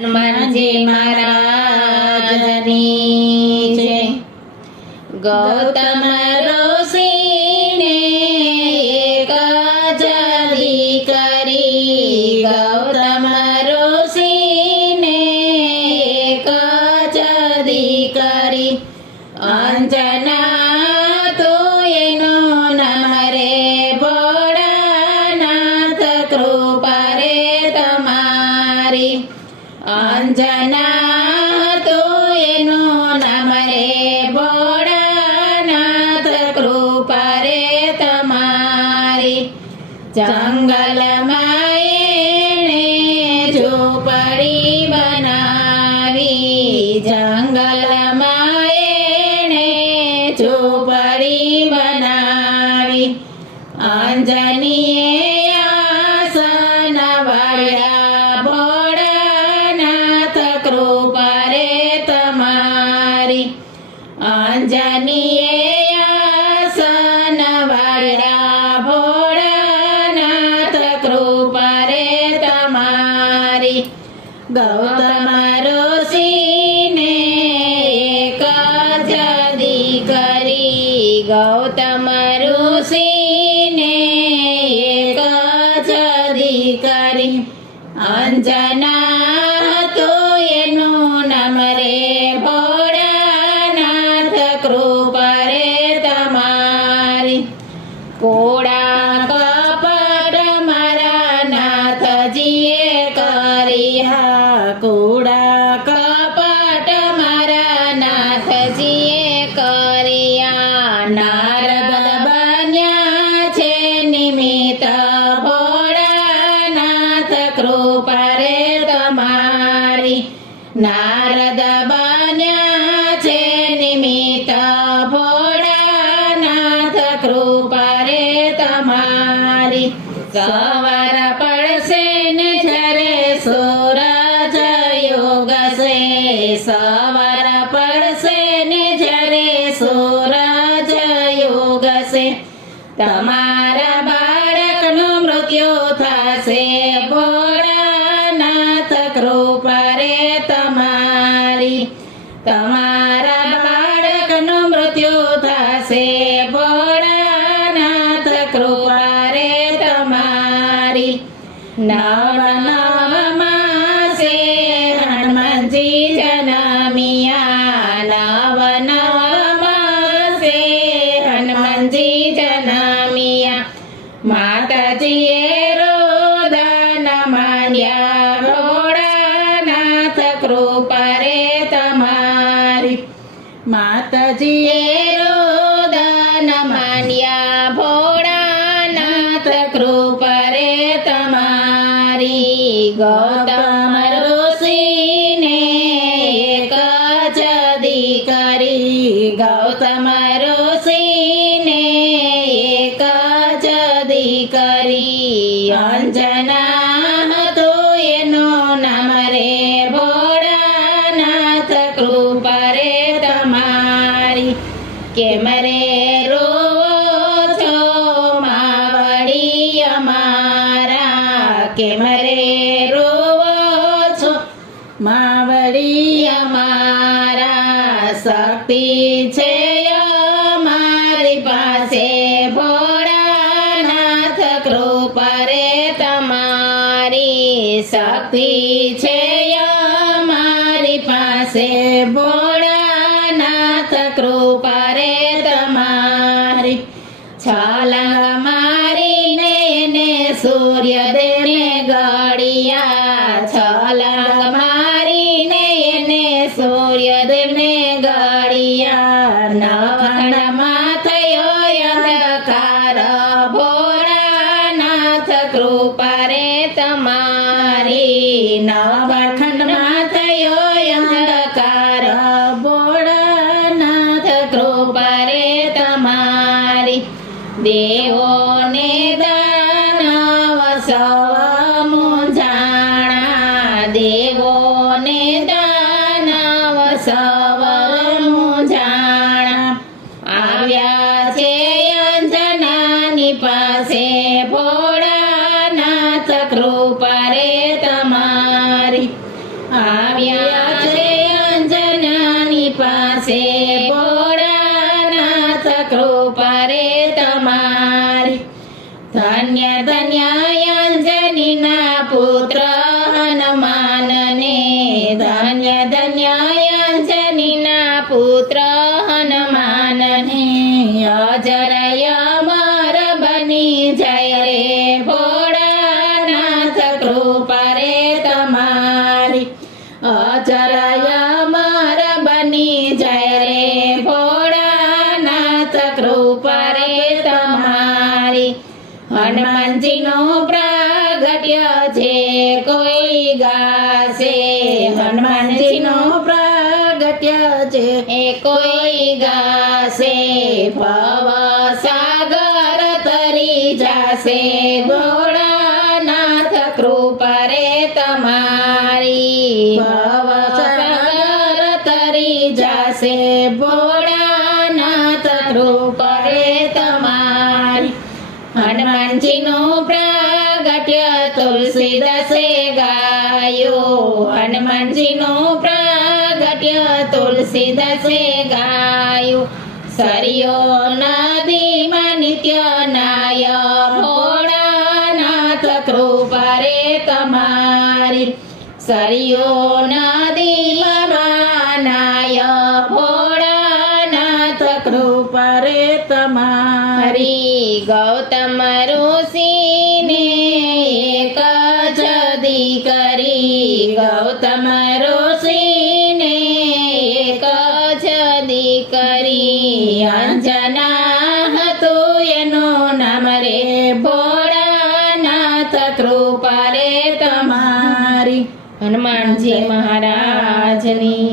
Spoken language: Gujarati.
હનુમાનજી મહારાજની જય। ગૌતમ ઋષિને એક જ દીકરી, ગૌતમ ઋષિને એક જ દીકરી, અંજના તો એનું નામ રે ભોળાનાથ, કૃપા રે તમારી। અંજના તો એનું નામ રે ભોળાનાથ, કૃપા રે તમારી। જંગલમાં એણે ઝૂંપડી બનાવી, જંગલમાં એણે ઝૂંપડી બનાવી, અંજનીએ આસન વાળ્યા ભોળાનાથ, કૃપા રે તમારી। અંજનીએ આસન વાળ્યા ભોળાનાથ, કૃપા રે તમારી। ગૌતમ ઋષિને એક જ દીકરી, ગૌતમ ઋષિને એક જ દીકરી, અંજના તો એનું નામ રે ભોળાનાથ, કૃપા રે તમારી। કોડા કપટ મારા નાથજીએ કર્યા, કોડા કપટ મારા નાથજીએ કર્યા, નારદ બન્યા છે નિમિત્ત ભોળાનાથ, કૃપા રે તમારી। નારદ બન્યા છે નિમિત્ત ભોળાનાથ, કૃપા રે તમારી। સવાર પડશે ને જ્યારે સૂરજ ઉગશે, સવાર પડશે ને જ્યારે સૂરજ ઉગશે, તમારા બાળકનું મૃત્યુ થશે ભોળાનાથ, કૃપા રે તમારી। તમારા બાળકનું મૃત્યુ થશે ભોળાનાથ, કૃપા રે તમારી। નવ નવ માસે હનુમાનજી જન્મ્યા, નવ નવ માસે હનુમાનજી જન્મ્યા, માતાજીએ રોદન માંડ્યા ભોળાનાથ, કૃપા રે તમારી। માતાજીએ રોદન માંડ્યા ભોળાનાથ, કૃપા રે તમારી। ગૌતમ ઋષિને એક જ દીકરી, ગૌતમ ઋષિને એક જ દીકરી, અંજના તો એનું નામ રે ભોળાનાથ, કૃપા રે તમારી। કેમ રે રોવો છો માવડી અમારા, કેમ રે રોવો છો માવડી અમારા, શક્તિ છે અમારી પાસે ભોળાનાથ, કૃપા રે તમારી। શક્તિ છે અમારી પાસે ભોળાનાથ, કૃપા રે તમારી। છલાંગ મારીને એને સૂર્યદેવને ગળ્યા, છલાંગ મારીને એને સૂર્યદેવને ગળ્યા, નવખંડમાં થયો અંધકાર ભોળાનાથ, કૃપા રે તમારી। નવખંડમાં થયો અંધકાર ભોળાનાથ, કૃપા રે તમારી। દેવોને દાનવ સૌ મૂંઝાણા, દેવોને દાનવ સૌ મૂંઝાણા, આવ્યા છે અંજનાની પાસે ભોળાનાથ, કૃપા રે તમારી। આવ્યા છે અંજનાની પાસે ભોળાનાથ કૃપા રે તમારી ધન્ય ધન્ય અંજનીના પુત્ર હનુમાનને ધન્ય ધન્ય અંજનીના પુત્ર હનુમાનને અજરય અમર બની જય રે ભોળાનાથ કૃપા રે તમારી અજરય અમર બની જય રે ભોળાનાથ કૃપા રે તમારી હનુમાનજીનો પ્રાગટ્ય જે કોઈ ગાશે હનુમાનજીનો પ્રાગટ્ય છે એ કોઈ ગાશે ભવ સાગર તરી જાશે ભોળાનાથ કૃપા રે તમારી ભવ સાગર તરી જાશે ભોળાનાથ કૃપા રે તમારી હનુમાનજીનો પ્રાગટ્ય તુલસીદાસે ગાયો હનુમાનજીનો પ્રાગટ્ય તુલસીદાસે ગાયો સરિયો નદીમાં નિત્ય નાય ભોળાનાથ કૃપા રે તમારી સરિયો નદીમાં નાય ભોળાનાથ કૃપા રે તમારી ગૌતમ ઋષિને એક જ દીકરી ગૌતમ ઋષિને એક જ દીકરી અંજના હતું એનું નામ રે ભોળાનાથ કૃપા રે તમારી હનુમાનજી મહારાજની